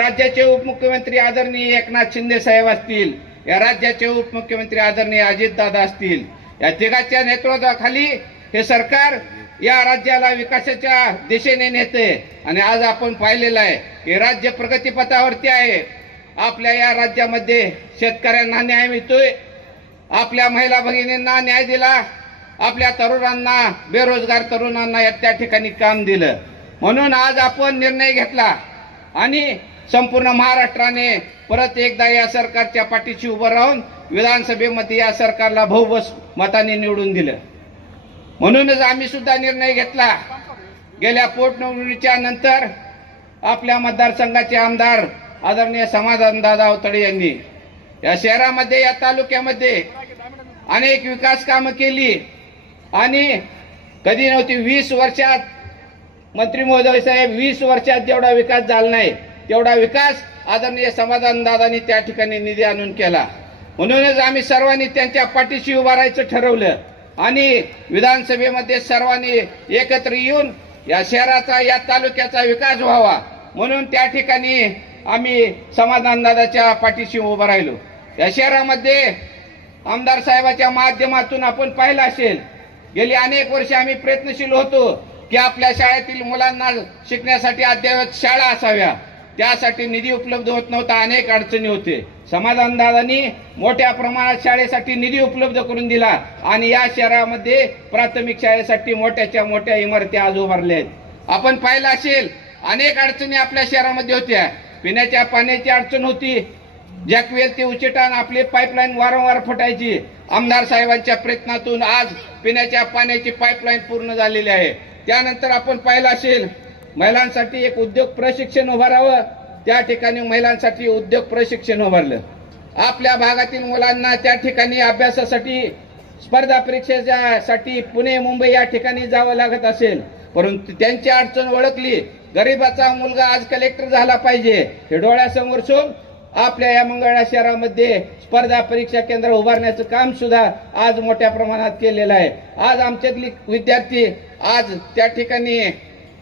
राज्याचे उपमुख्यमंत्री आदरणीय एकनाथ शिंदे साहेब असतील या राज्याचे उपमुख्यमंत्री आदरणीय अजितदादा असतील या तिघाच्या नेतृत्वाखाली हे सरकार या राज्याला विकासाच्या दिशेने नेते आणि आज आपण पाहिलेलं आहे हे राज्य प्रगतीपथावरती आहे आपल्या या राज्यामध्ये शेतकऱ्यांना न्याय मिळतोय आपल्या महिला भगिनींना न्याय दिला आपल्या तरुणांना बेरोजगार तरुणांना त्या ठिकाणी काम दिलं म्हणून आज आपण निर्णय घेतला आणि संपूर्ण महाराष्ट्राने परत एकदा या सरकारच्या पाठीशी उभं राहून विधानसभेमध्ये या सरकारला बहुबस मताने निवडून दिलं म्हणूनच आम्ही सुद्धा निर्णय घेतला गेल्या पोटनिवडणुकीच्या नंतर आपल्या मतदारसंघाचे आमदार आदरणीय दादा अवतडे यांनी या शहरामध्ये या तालुक्यामध्ये अनेक विकास कामं केली आणि कधी नव्हती वीस वर्षात मंत्री महोदय साहेब वीस वर्षात जेवढा विकास झाला नाही तेवढा विकास आदरणीय समाधानदादांनी त्या ठिकाणी निधी आणून केला म्हणूनच आम्ही सर्वांनी त्यांच्या पाठीशी उभारायचं ठरवलं आणि विधानसभेमध्ये सर्वांनी एकत्र येऊन या शहराचा या तालुक्याचा विकास व्हावा म्हणून त्या ठिकाणी आम्ही समाधानदादाच्या पाठीशी उभं राहिलो या शहरामध्ये आमदार साहेबाच्या माध्यमातून आपण पाहिलं असेल गेली अनेक वर्षे आम्ही प्रयत्नशील होतो की आपल्या शाळेतील मुलांना शिकण्यासाठी अद्ययावत शाळा असाव्या त्यासाठी निधी उपलब्ध होत नव्हता अनेक अडचणी होते दादानी मोठ्या प्रमाणात शाळेसाठी निधी उपलब्ध करून दिला आणि या शहरामध्ये प्राथमिक शाळेसाठी मोठ्याच्या मोठ्या इमारती आज उभारल्या आहेत आपण पाहिलं असेल अनेक अडचणी आपल्या शहरामध्ये होत्या पिण्याच्या पाण्याची अडचण होती जॅकवेल ते उचेटान आपली पाईपलाईन वारंवार फुटायची आमदार साहेबांच्या प्रयत्नातून आज पिण्याच्या पाण्याची पाईपलाईन पूर्ण झालेली आहे त्यानंतर आपण पाहिलं असेल महिलांसाठी एक उद्योग प्रशिक्षण उभारावं त्या ठिकाणी महिलांसाठी उद्योग प्रशिक्षण उभारलं आपल्या भागातील मुलांना त्या ठिकाणी अभ्यासासाठी स्पर्धा परीक्षेसाठी पुणे मुंबई या ठिकाणी जावं लागत असेल परंतु त्यांची अडचण ओळखली गरीबाचा मुलगा आज कलेक्टर झाला पाहिजे हे डोळ्यासमोर सोम आपल्या या मंगळा शहरामध्ये स्पर्धा परीक्षा केंद्र उभारण्याचं काम सुद्धा आज मोठ्या प्रमाणात केलेलं आहे आज आमच्यातली विद्यार्थी आज त्या ठिकाणी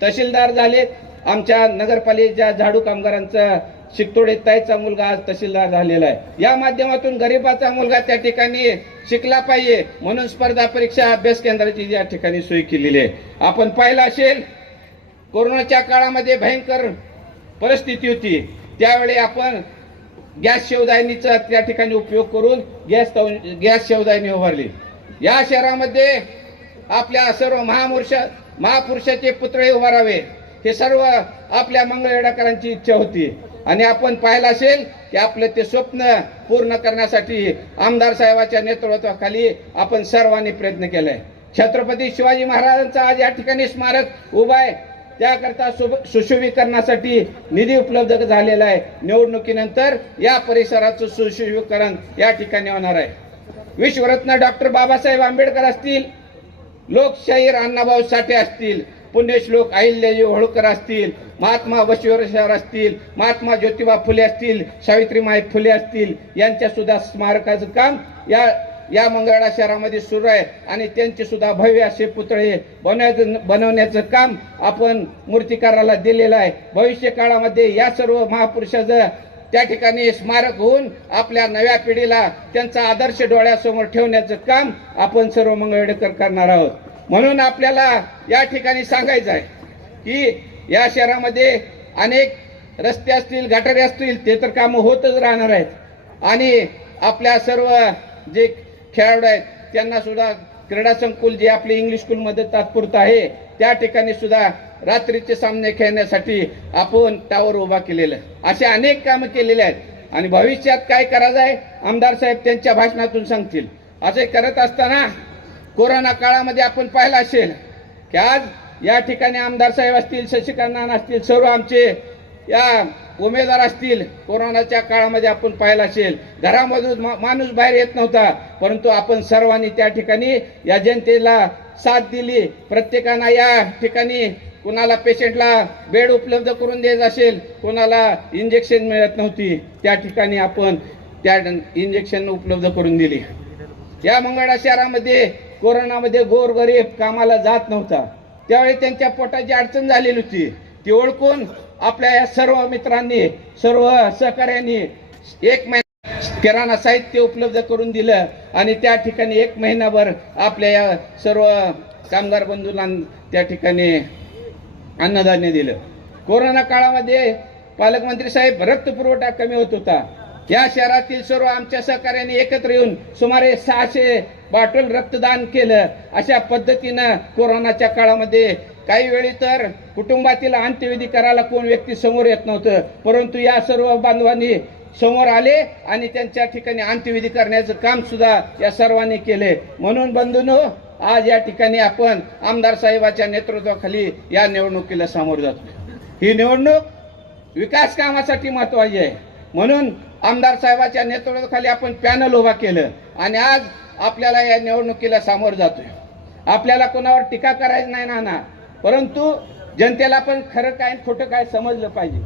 तहसीलदार झाले आमच्या नगरपालिकेच्या झाडू कामगारांचा शिकतोडे ताईचा मुलगा आज तहसीलदार झालेला आहे या माध्यमातून गरीबाचा मुलगा त्या ठिकाणी शिकला पाहिजे म्हणून स्पर्धा परीक्षा अभ्यास केंद्राची या ठिकाणी सोय केलेली आहे आपण पाहिलं असेल कोरोनाच्या काळामध्ये भयंकर परिस्थिती होती त्यावेळी आपण गॅस शेवदायनीचा त्या ठिकाणी उपयोग करून गॅस गॅस शेवदायनी उभारली या शहरामध्ये आपल्या सर्व महामोर्चा महापुरुषाचे पुतळे उभारावे हे सर्व आपल्या मंगळवेडाकरांची इच्छा होती आणि आपण पाहिलं असेल की आपलं ते स्वप्न पूर्ण करण्यासाठी आमदार साहेबाच्या नेतृत्वाखाली आपण सर्वांनी प्रयत्न केलाय छत्रपती शिवाजी महाराजांचा आज या ठिकाणी स्मारक उभा आहे त्याकरता सुशोभीकरणासाठी निधी उपलब्ध झालेला आहे निवडणुकीनंतर या परिसराचं सुशोभीकरण या ठिकाणी होणार आहे विश्वरत्न डॉक्टर बाबासाहेब आंबेडकर असतील लोकशाहीर अण्णाभाऊ साठे असतील पुण्यश्लोक अहिल्याजी होळकर असतील महात्मा शहर असतील महात्मा ज्योतिबा फुले असतील सावित्रीबाई फुले असतील यांच्या सुद्धा स्मारकाचं काम या या मंगळा शहरामध्ये सुरू आहे आणि त्यांचे सुद्धा भव्य असे पुतळे बनवायचं बनवण्याचं काम आपण मूर्तिकाराला दिलेलं आहे भविष्य काळामध्ये या सर्व महापुरुषाचं त्या ठिकाणी स्मारक होऊन आपल्या नव्या पिढीला त्यांचा आदर्श डोळ्यासमोर ठेवण्याचं काम आपण सर्व मंगळवेडकर करणार आहोत म्हणून आपल्याला या ठिकाणी सांगायचं आहे की या शहरामध्ये अनेक रस्ते असतील गटारे असतील ते तर कामं होतच राहणार आहेत आणि आपल्या सर्व जे खेळाडू आहेत त्यांना सुद्धा क्रीडा संकुल जे आपले इंग्लिश स्कूलमध्ये तात्पुरत आहे त्या ठिकाणी सुद्धा रात्रीचे सामने खेळण्यासाठी आपण टावर उभा केलेलं असे अनेक काम केलेले आहेत आणि भविष्यात काय करायचं आहे आमदार साहेब त्यांच्या भाषणातून सांगतील असे करत असताना कोरोना काळामध्ये आपण पाहिलं असेल की आज या ठिकाणी आमदार साहेब असतील शशिकांत असतील सर्व आमचे या उमेदवार असतील कोरोनाच्या काळामध्ये आपण पाहिलं असेल घरामधून माणूस बाहेर येत नव्हता परंतु आपण सर्वांनी त्या ठिकाणी या जनतेला साथ दिली प्रत्येकानं या ठिकाणी कोणाला पेशंटला बेड उपलब्ध करून देत असेल कोणाला इंजेक्शन मिळत नव्हती त्या ठिकाणी आपण त्या इंजेक्शन उपलब्ध करून दिली या मंगळा शहरामध्ये कोरोनामध्ये गोरगरीब कामाला जात नव्हता त्यावेळी त्यांच्या पोटाची अडचण झालेली होती ती ओळखून आपल्या या सर्व मित्रांनी सर्व सहकार्यांनी एक महिना किराणा साहित्य उपलब्ध करून दिलं आणि त्या ठिकाणी एक महिनाभर आपल्या या सर्व कामगार बंधूंना त्या ठिकाणी अन्नधान्य दिलं कोरोना काळामध्ये पालकमंत्री साहेब रक्त पुरवठा कमी होत होता या शहरातील सर्व आमच्या सहकार्याने एकत्र येऊन सुमारे सहाशे बाटल रक्तदान केलं अशा पद्धतीनं कोरोनाच्या काळामध्ये काही वेळी तर कुटुंबातील अंत्यविधी करायला कोण व्यक्ती समोर येत नव्हतं परंतु या सर्व बांधवांनी समोर आले आणि त्यांच्या ठिकाणी अंत्यविधी करण्याचं काम सुद्धा या सर्वांनी केले म्हणून बंधून आज या ठिकाणी आपण आमदार साहेबाच्या नेतृत्वाखाली या निवडणुकीला सामोर जातो ही निवडणूक विकास कामासाठी महत्वाची आहे म्हणून आमदार साहेबाच्या नेतृत्वाखाली आपण पॅनल उभा केलं आणि आज आपल्याला या निवडणुकीला सामोर जातोय आपल्याला कोणावर टीका करायची नाही ना परंतु जनतेला पण खरं काय खोटं काय समजलं पाहिजे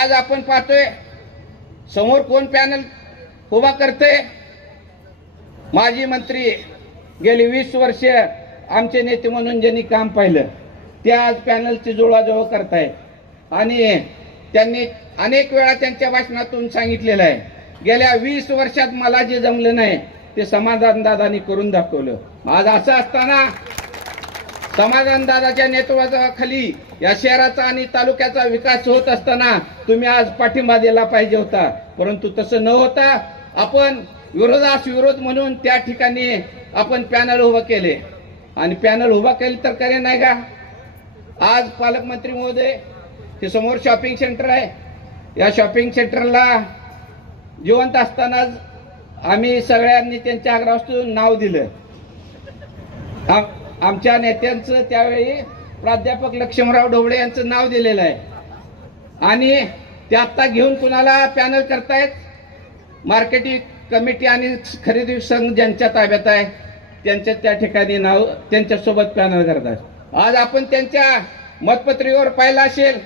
आज आपण पाहतोय समोर कोण पॅनल उभा करते माजी मंत्री गेली वीस वर्ष आमचे नेते म्हणून ज्यांनी काम पाहिलं ते आज पॅनलची जुळवाजुळव करताय आणि त्यांनी अनेक वेळा त्यांच्या भाषणातून सांगितलेलं आहे गेल्या वीस वर्षात मला जे जमलं नाही ते समाधान दादानी करून दाखवलं आज असं असताना समाधान दादाच्या नेतृत्वाखाली या शहराचा आणि तालुक्याचा विकास होत असताना तुम्ही आज पाठिंबा दिला पाहिजे होता परंतु तसं न होता आपण विरोधास विरोध म्हणून त्या ठिकाणी आपण पॅनल उभं केले आणि पॅनल उभा केले तर करे नाही का आज पालकमंत्री महोदय हे समोर शॉपिंग सेंटर आहे या शॉपिंग सेंटरला जिवंत असतानाच आम्ही सगळ्यांनी त्यांच्या आग्रहास्तून नाव दिलं आमच्या नेत्यांचं त्यावेळी प्राध्यापक लक्ष्मणराव ढोबळे यांचं नाव दिलेलं आहे आणि ते आत्ता घेऊन कुणाला पॅनल करतायत मार्केटिंग कमिटी आणि खरेदी संघ ज्यांच्या ताब्यात आहे त्यांच्या त्या ठिकाणी नाव त्यांच्यासोबत पॅनल करतात आज आपण त्यांच्या मतपत्रीवर पाहिलं असेल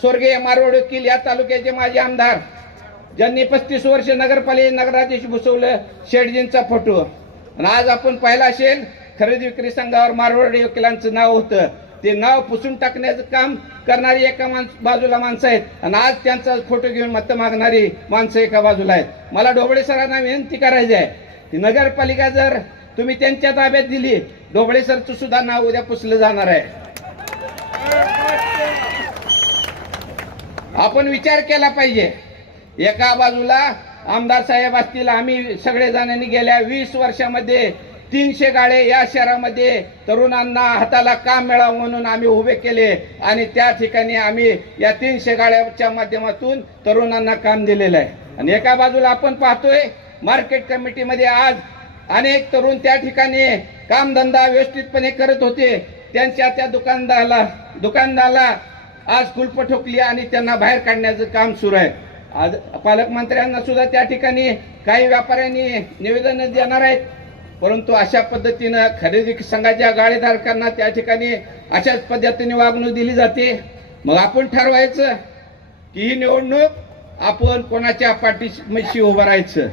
स्वर्गीय मारवड वकील या तालुक्याचे माजी आमदार ज्यांनी पस्तीस वर्ष नगरपालिका नगराधीश बसवलं शेटजींचा फोटो आणि आज आपण पाहिला असेल खरेदी विक्री संघावर मारवाडी वकिलांचं नाव होतं ते नाव पुसून टाकण्याचं काम करणारी एका मान बाजूला माणसं आहेत आणि आज त्यांचा फोटो घेऊन मत मागणारी माणसं एका बाजूला आहेत मला ढोबळे सरांना विनंती करायची आहे की नगरपालिका जर तुम्ही त्यांच्या ताब्यात दिली ढोबळे सरचं सुद्धा नाव उद्या पुसलं जाणार आहे आपण विचार केला पाहिजे एका बाजूला आमदार साहेब असतील आम्ही सगळे जणांनी गेल्या वीस वर्षामध्ये तीनशे गाळे या शहरामध्ये तरुणांना हाताला काम मिळावं म्हणून आम्ही उभे केले आणि त्या ठिकाणी आम्ही या तीनशे गाळ्याच्या माध्यमातून तरुणांना काम दिलेलं आहे आणि एका बाजूला आपण पाहतोय मार्केट कमिटीमध्ये आज अनेक तरुण त्या ठिकाणी कामधंदा व्यवस्थितपणे करत होते त्यांच्या त्या दुकानदाराला दुकानदाराला आज कुलप ठोकली आणि त्यांना बाहेर काढण्याचं काम सुरू आहे आज पालकमंत्र्यांना सुद्धा त्या ठिकाणी काही व्यापाऱ्यांनी निवेदन देणार आहेत परंतु अशा पद्धतीनं खरेदी संघाच्या गाळेधारकांना त्या ठिकाणी अशाच पद्धतीने वागणूक दिली जाते मग आपण ठरवायचं की ही निवडणूक आपण कोणाच्या पाठीशी उभं राहायचं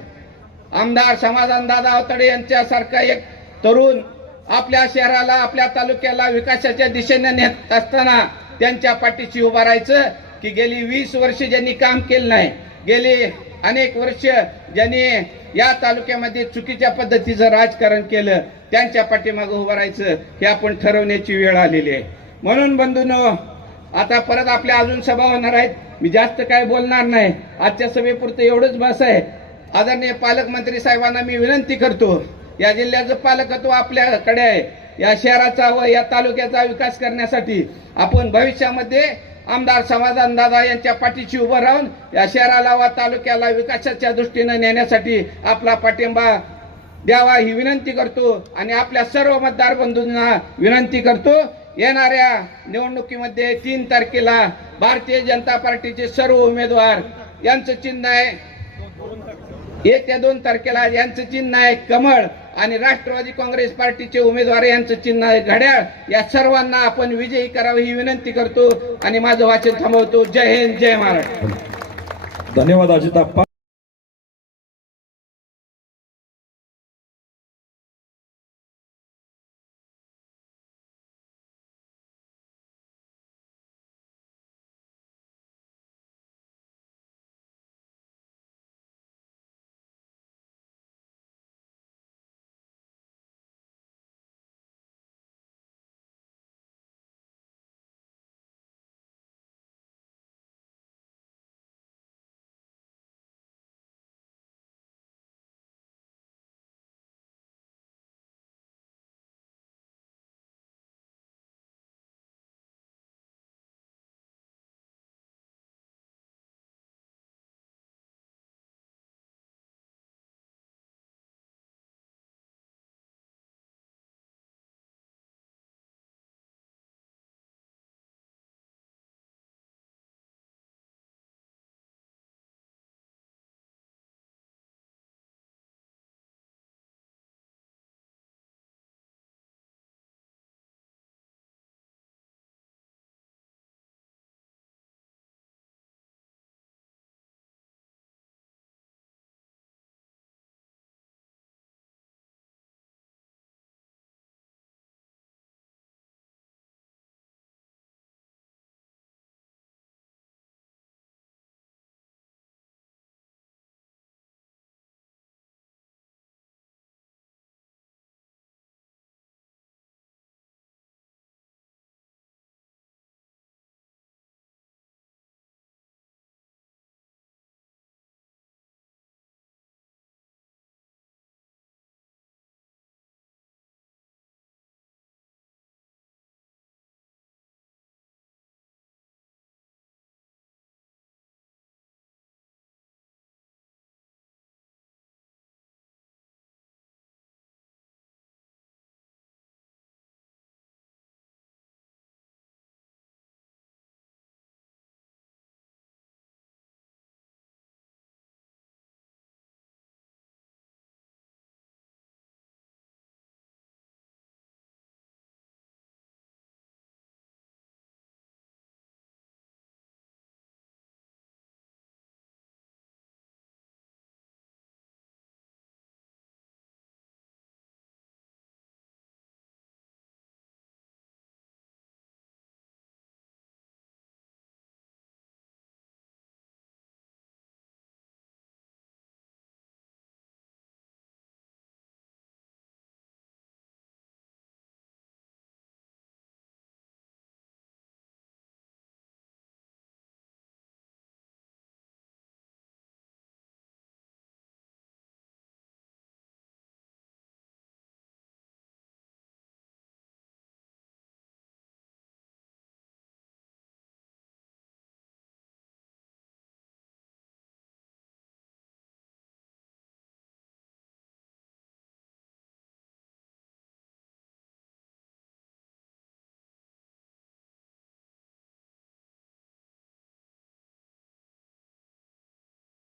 आमदार समाधान दादा अवतडे यांच्यासारखा एक तरुण आपल्या शहराला आपल्या तालुक्याला विकासाच्या दिशेने नेत असताना त्यांच्या पाठीशी उभं राहायचं की गेली वीस वर्ष ज्यांनी काम केलं नाही गेली अनेक वर्ष ज्यांनी या तालुक्यामध्ये चुकीच्या पद्धतीचं राजकारण केलं त्यांच्या पाठीमागं उभं राहायचं हे आपण ठरवण्याची वेळ आलेली आहे म्हणून बंधूनो आता परत आपल्या अजून सभा होणार आहेत मी जास्त काय बोलणार नाही आजच्या सभेपुरतं एवढंच बस आहे आदरणीय पालकमंत्री साहेबांना मी विनंती करतो या जिल्ह्याचं पालकत्व आपल्याकडे आहे या शहराचा व या तालुक्याचा विकास करण्यासाठी आपण भविष्यामध्ये आमदार समाधान दादा यांच्या पाठीशी उभं राहून या शहराला व तालुक्याला विकासाच्या दृष्टीनं नेण्यासाठी आपला पाठिंबा द्यावा ही विनंती करतो आणि आपल्या सर्व मतदार बंधूंना विनंती करतो येणाऱ्या निवडणुकीमध्ये तीन तारखेला भारतीय जनता पार्टीचे सर्व उमेदवार यांचं चिन्ह आहे येत्या दोन तारखेला यांचं चिन्ह आहे कमळ आणि राष्ट्रवादी काँग्रेस पार्टीचे उमेदवार यांचं चिन्ह आहे घड्याळ या सर्वांना आपण विजयी करावी ही विनंती करतो आणि माझं वाचन थांबवतो जय हिंद जय महाराष्ट्र धन्यवाद अजिता